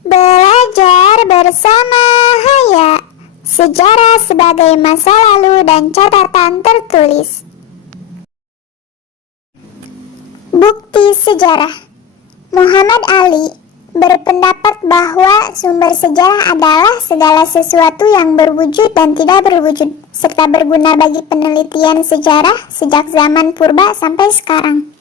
Belajar bersama Haya. Sejarah sebagai masa lalu dan catatan tertulis. Bukti sejarah. Muhammad Ali berpendapat bahwa sumber sejarah adalah segala sesuatu yang berwujud dan tidak berwujud, serta berguna bagi penelitian sejarah sejak zaman purba sampai sekarang.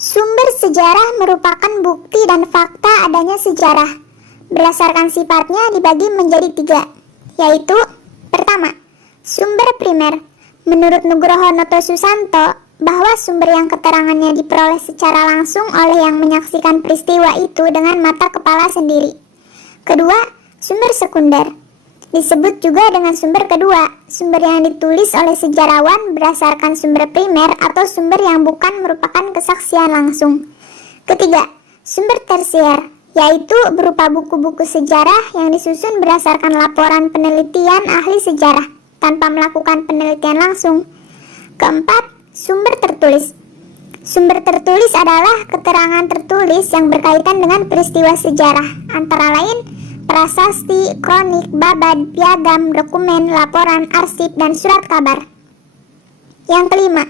Sumber sejarah merupakan bukti dan fakta adanya sejarah. Berdasarkan sifatnya dibagi menjadi 3, yaitu: pertama, sumber primer. Menurut Nugroho Noto Susanto, bahwa sumber yang keterangannya diperoleh secara langsung oleh yang menyaksikan peristiwa itu dengan mata kepala sendiri. Kedua, sumber sekunder. Disebut juga dengan sumber kedua, sumber yang ditulis oleh sejarawan berdasarkan sumber primer atau sumber yang bukan merupakan kesaksian langsung. Ketiga, sumber tersier, yaitu berupa buku-buku sejarah yang disusun berdasarkan laporan penelitian ahli sejarah tanpa melakukan penelitian langsung. Keempat, sumber tertulis. Sumber tertulis adalah keterangan tertulis yang berkaitan dengan peristiwa sejarah, antara lain prasasti, kronik, babad, piagam, dokumen, laporan, arsip, dan surat kabar. Yang kelima,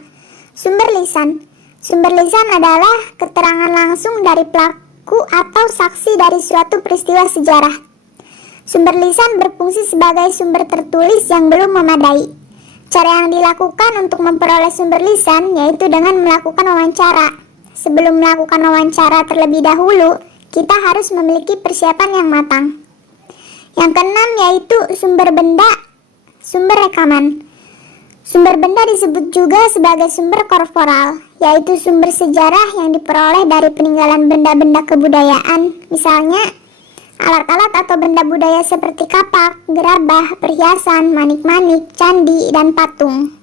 sumber lisan. Sumber lisan adalah keterangan langsung dari pelaku atau saksi dari suatu peristiwa sejarah. Sumber lisan berfungsi sebagai sumber tertulis yang belum memadai. Cara yang dilakukan untuk memperoleh sumber lisan yaitu dengan melakukan wawancara. Sebelum melakukan wawancara terlebih dahulu, kita harus memiliki persiapan yang matang. Yang keenam yaitu sumber benda, sumber rekaman. Sumber benda disebut juga sebagai sumber korporal, yaitu sumber sejarah yang diperoleh dari peninggalan benda-benda kebudayaan, misalnya alat-alat atau benda budaya seperti kapak, gerabah, perhiasan, manik-manik, candi, dan patung.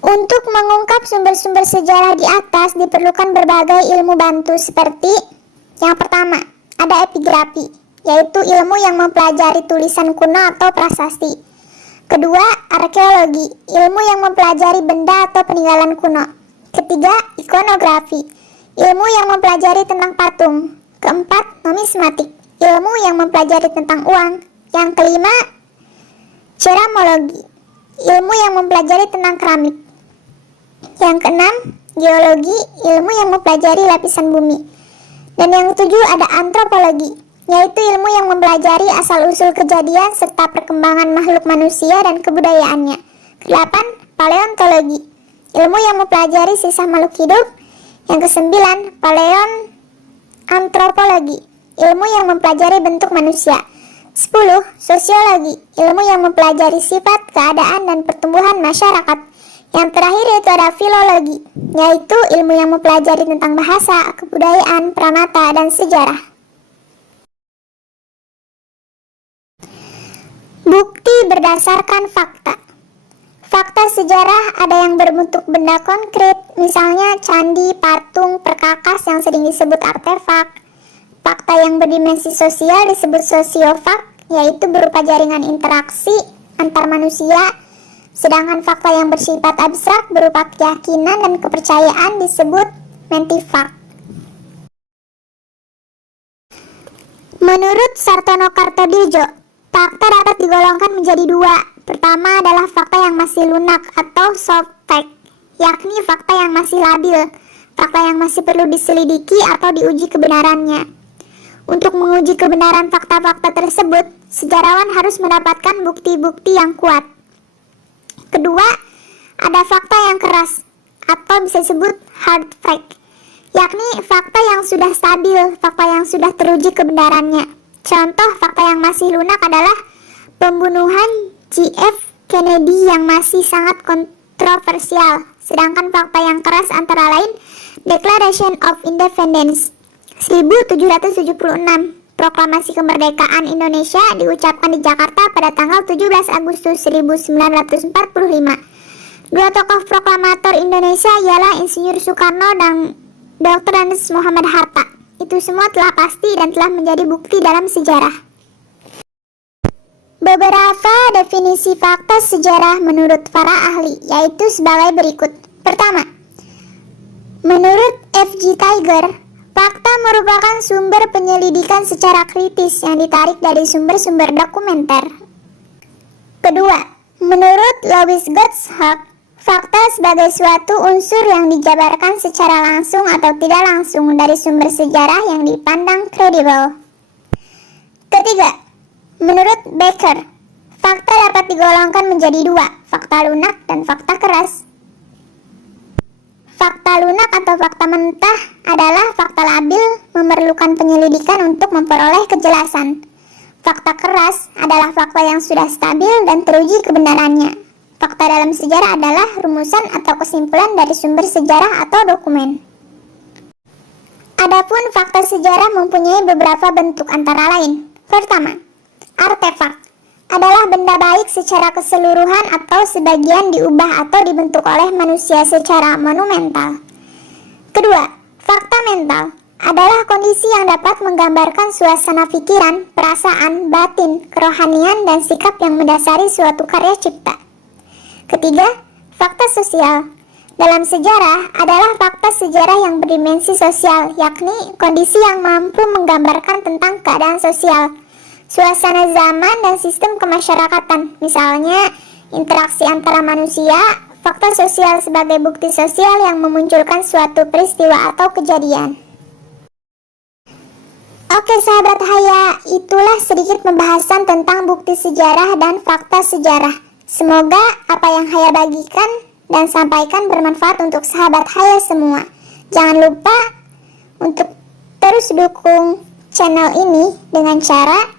Untuk mengungkap sumber-sumber sejarah di atas diperlukan berbagai ilmu bantu seperti: yang pertama, ada epigrafi, yaitu ilmu yang mempelajari tulisan kuno atau prasasti. Kedua, arkeologi, ilmu yang mempelajari benda atau peninggalan kuno. Ketiga, ikonografi, ilmu yang mempelajari tentang patung. Keempat, numismatik, ilmu yang mempelajari tentang uang. Yang kelima, ceramologi, ilmu yang mempelajari tentang keramik. Yang keenam, geologi, ilmu yang mempelajari lapisan bumi. Dan yang ketujuh ada antropologi, yaitu ilmu yang mempelajari asal-usul kejadian serta perkembangan makhluk manusia dan kebudayaannya. Kedelapan, paleontologi, ilmu yang mempelajari sisa makhluk hidup. Yang kesembilan, paleoantropologi, ilmu yang mempelajari bentuk manusia. 10. Sosiologi, ilmu yang mempelajari sifat, keadaan, dan pertumbuhan masyarakat. Yang terakhir yaitu ada filologi, yaitu ilmu yang mempelajari tentang bahasa, kebudayaan, pranata, dan sejarah. Bukti berdasarkan fakta. Fakta sejarah ada yang berbentuk benda konkret, misalnya candi, patung, perkakas yang sering disebut artefak. Fakta yang berdimensi sosial disebut sosiofak, yaitu berupa jaringan interaksi antar manusia. Sedangkan fakta yang bersifat abstrak berupa keyakinan dan kepercayaan disebut mentifak. Menurut Sartono Kartodiljo, fakta dapat digolongkan menjadi 2. Pertama adalah fakta yang masih lunak atau soft fact, yakni fakta yang masih labil, fakta yang masih perlu diselidiki atau diuji kebenarannya. Untuk menguji kebenaran fakta-fakta tersebut, sejarawan harus mendapatkan bukti-bukti yang kuat. Kedua, ada fakta yang keras atau bisa disebut hard fact, yakni fakta yang sudah stabil, fakta yang sudah teruji kebenarannya. Contoh fakta yang masih lunak adalah pembunuhan JF Kennedy yang masih sangat kontroversial. Sedangkan fakta yang keras antara lain Declaration of Independence 1776, Proklamasi Kemerdekaan Indonesia diucapkan di Jakarta pada tanggal 17 Agustus 1945. Dua tokoh proklamator Indonesia ialah Insinyur Soekarno dan Dr. Andes Muhammad Hatta. Itu semua telah pasti dan telah menjadi bukti dalam sejarah. Beberapa definisi fakta sejarah menurut para ahli yaitu sebagai berikut. Pertama, G. Tiger, fakta merupakan sumber penyelidikan secara kritis yang ditarik dari sumber-sumber dokumenter. Kedua, menurut Louis Gottschalk, fakta sebagai suatu unsur yang dijabarkan secara langsung atau tidak langsung dari sumber sejarah yang dipandang kredibel. Ketiga, menurut Becker, fakta dapat digolongkan menjadi dua, fakta lunak dan fakta keras. Fakta lunak atau fakta mentah adalah fakta labil memerlukan penyelidikan untuk memperoleh kejelasan. Fakta keras adalah fakta yang sudah stabil dan teruji kebenarannya. Fakta dalam sejarah adalah rumusan atau kesimpulan dari sumber sejarah atau dokumen. Adapun fakta sejarah mempunyai beberapa bentuk antara lain. Pertama, artefak adalah benda baik secara keseluruhan atau sebagian diubah atau dibentuk oleh manusia secara monumental. Kedua, fakta mental adalah kondisi yang dapat menggambarkan suasana pikiran, perasaan, batin, kerohanian, dan sikap yang mendasari suatu karya cipta. Ketiga, fakta sosial dalam sejarah adalah fakta sejarah yang berdimensi sosial, yakni kondisi yang mampu menggambarkan tentang keadaan sosial, suasana zaman, dan sistem kemasyarakatan, misalnya interaksi antara manusia. Fakta sosial sebagai bukti sosial yang memunculkan suatu peristiwa atau kejadian. Oke sahabat Haya, itulah sedikit pembahasan tentang bukti sejarah dan fakta sejarah. Semoga apa yang Haya bagikan dan sampaikan bermanfaat untuk sahabat Haya semua. Jangan lupa untuk terus dukung channel ini dengan cara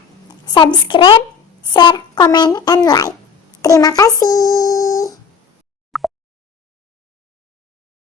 subscribe, share, comment, and like. Terima kasih.